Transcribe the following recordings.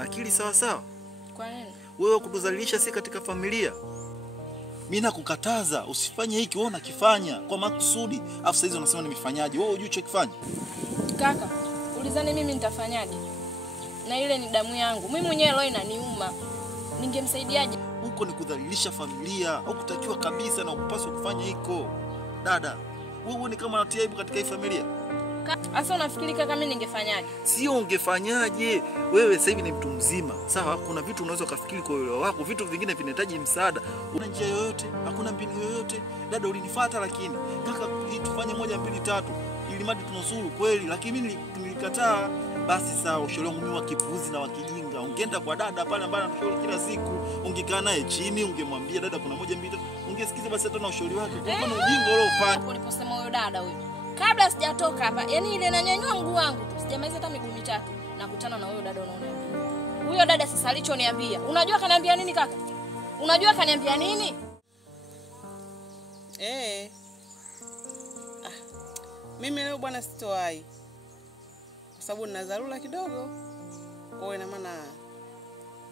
una akili sawa sawa? Kwa nini? Wewe kutudhalilisha si katika familia. Mimi nakukataza usifanye hiki, wewe unakifanya kwa makusudi. Afu sasa hizo unasema nimefanyaje? Wewe hujui chokifanya. Kaka, ulizani mimi nitafanyaje? Na ile ni damu yangu. Mimi mwenyewe roho inaniuma. Ningemsaidiaje? Huko ni kudhalilisha familia. Hukutakiwa kabisa na ukupaswa kufanya hiko. Dada, wewe ni kama unatia aibu katika hii familia. Asa unafikiri kaka mimi ningefanyaje? Sio ungefanyaje? Wewe sasa hivi ni mtu mzima. Sawa, kuna vitu unaweza kufikiri kwa uelewa wako, vitu vingine vinahitaji msaada. Una njia yoyote? Hakuna mbinu yoyote? Dada ulinifuata lakini kaka tufanye 1 2 3 ili madi tunusuru kweli, lakini mimi nilikataa. Basi sawa, ushauri wangu mimi wa kipuuzi na wa kijinga. Ungeenda kwa dada pale ambaye anashauri kila siku, ungekaa naye chini, ungemwambia dada kuna 1 2 3, ungesikiza basi hata na ushauri wake. Kwa nini ujinga ule ufanye? Uliposema huyo dada huyo, kabla sijatoka hapa, yani ile nanyanyua mguu wangu tu, sijamaliza hata miguu mitatu, nakutana na huyo dada unaoniambia. Huyo dada sasa alichoniambia. Unajua kaniambia nini kaka? Unajua kaniambia nini? Mimi leo bwana sitoai. Kwa sababu nina dharura kidogo. Kwa hiyo ina maana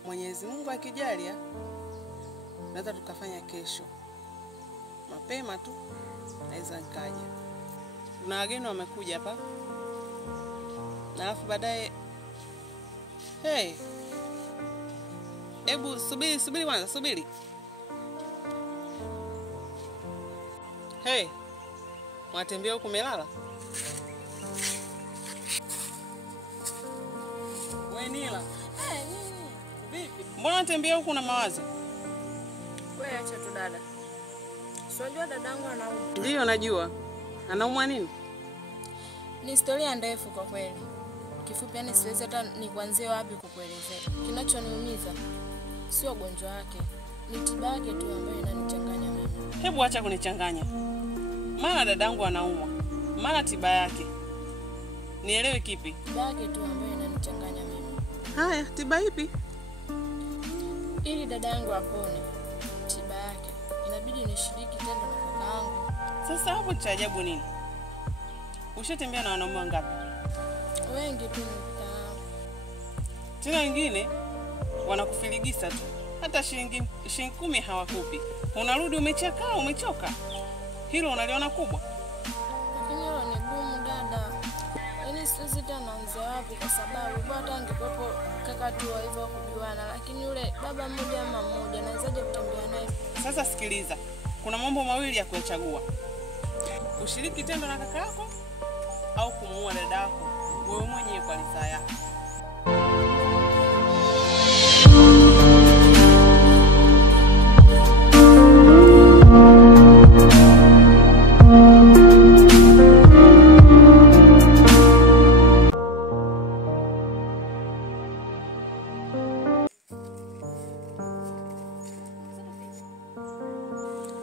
Mwenyezi Mungu akijalia naweza tukafanya kesho. Mapema tu naweza nikaja. Kuna wageni wamekuja hapa. Na alafu baadaye Hebu subiri kwanza, subiri. Mwatembea huku melala? Wewe Nila. Nini? Vipi? Mbona unatembea huku na mawazo? Wewe acha tu dada. Unajua dadangu anaumwa. Ndio najua. Anaumwa nini? Ni historia ndefu kwa kweli. Kifupi yani siwezi hata ni kuanzia wapi kukuelezea. Kinachoniumiza sio ugonjwa wake, ni tiba yake tu ambayo inanichanganya mimi. Hebu acha kunichanganya. Maana dadangu anaumwa. Maana tiba yake. Nielewe kipi? Tiba yake tu ambayo inanichanganya mimi. Haya, tiba ipi? Ili dadangu apone, tiba yake inabidi nishiriki tendo na kakaangu. Sasa hapo cha ajabu nini? Ushatembea na wanaume wangapi? Wengi tu nikaa. Tena wengine wanakufiligisa tu. Hata shilingi 10 hawakupi. Unarudi umechakaa, umechoka. Hilo unaliona kubwa? Lakini hilo ni gumu dada. Yaani siwezi tena anza wapi kwa sababu bado angekuwepo kaka tu hivyo kujuana, lakini yule baba mmoja ama mmoja nawezaje kutembea naye? Sasa sikiliza. Kuna mambo mawili ya kuchagua. Ushiriki tendo na kaka yako au kumuua dada yako wewe mwenyewe kwa ridhaa yako.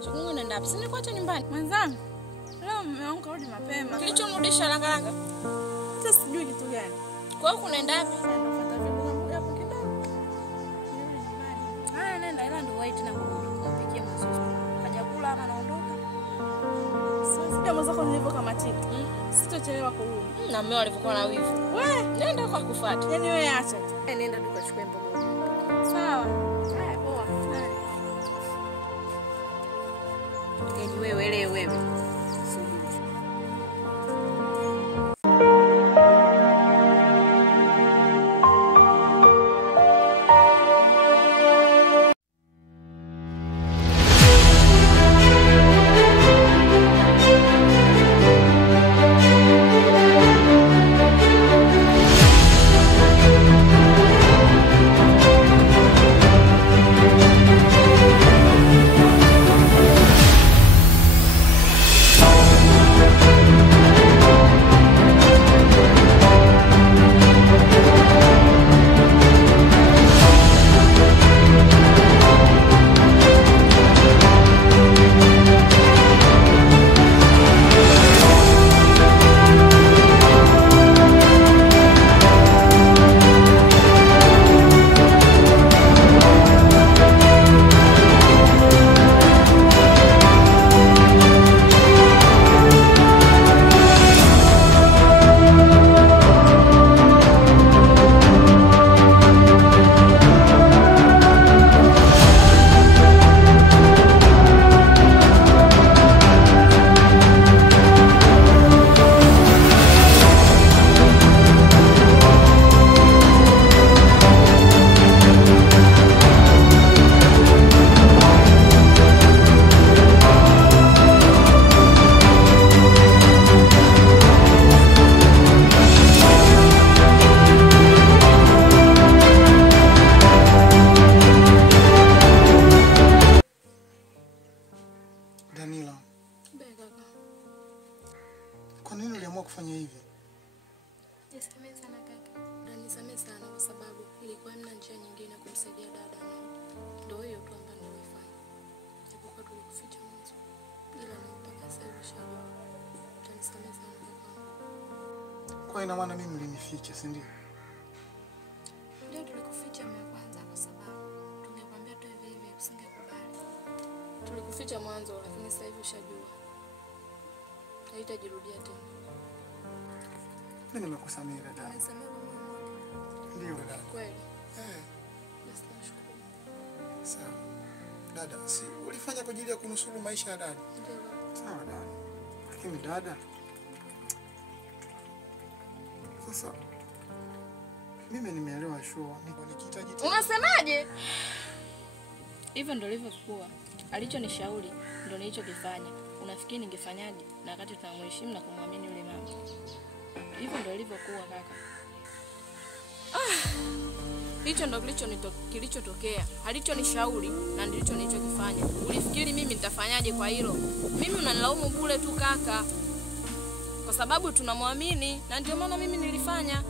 Chungu nenda hapo. Sini kwacha nyumbani. Mwenzangu, leo mume wangu karudi mapema. Kilichomrudisha haraka? Hata sijui kitu gani. Kwa hiyo kunaenda wapi? Anafuata vitu zangu hapo kidogo. Haya nenda ila ndio white na kumpikia mzuzu. Hajakula ama naondoka. Sasa sija mwenzako nilivyokamatika. Sitochelewa kurudi. Na mume alivyokuwa na wivu. Wewe nenda kwa kufuata. Yaani wewe acha tu. Nenda tukachukue mboga. Sawa. Haya poa. Yaani wewe. Danila, Kaka. kwa nini uliamua kufanya hivi? Nisamehe sana kaka. Na nisamehe sana kwa sababu ilikuwa hamna njia nyingine kumsaidia dada na ndio hiyo tu ambayo nilifanya. Japokuwa tulikuficha mwanzo. Ila na mpaka sasa hivi shaba. Utanisamehe sana kaka. Kwa ina maana mimi mlinificha, si ndio? Ndio tulikuficha mara kwanza kwa sababu tungekwambia tu hivi hivi usingekubali. Tulikuficha mwanzo lakini sasa hivi ushajua. Haitajirudia tena. Mimi nimekusamehe dada. Nisamehe kwa moyo. Ndio dada. Kweli. Basi nashukuru. Sawa. Dada, si ulifanya kwa ajili ya kunusuru maisha ya dada? Ndio. Sawa dada. Lakini dada, sasa mimi nimeelewa show. Nikihitaji tena. Unasemaje? Hivyo ndio ilivyokuwa. Alichonishauri ndio nilichokifanya. Unafikiri ningefanyaje? Na wakati tunamheshimu na kumwamini yule mama. Hivyo ndio ilivyokuwa kaka. Hicho ndio kilichotokea. Alichonishauri na ndicho nilichokifanya. Ulifikiri mimi nitafanyaje kwa hilo? Mimi unanilaumu bure tu kaka. Kwa sababu tunamwamini na ndio maana mimi nilifanya.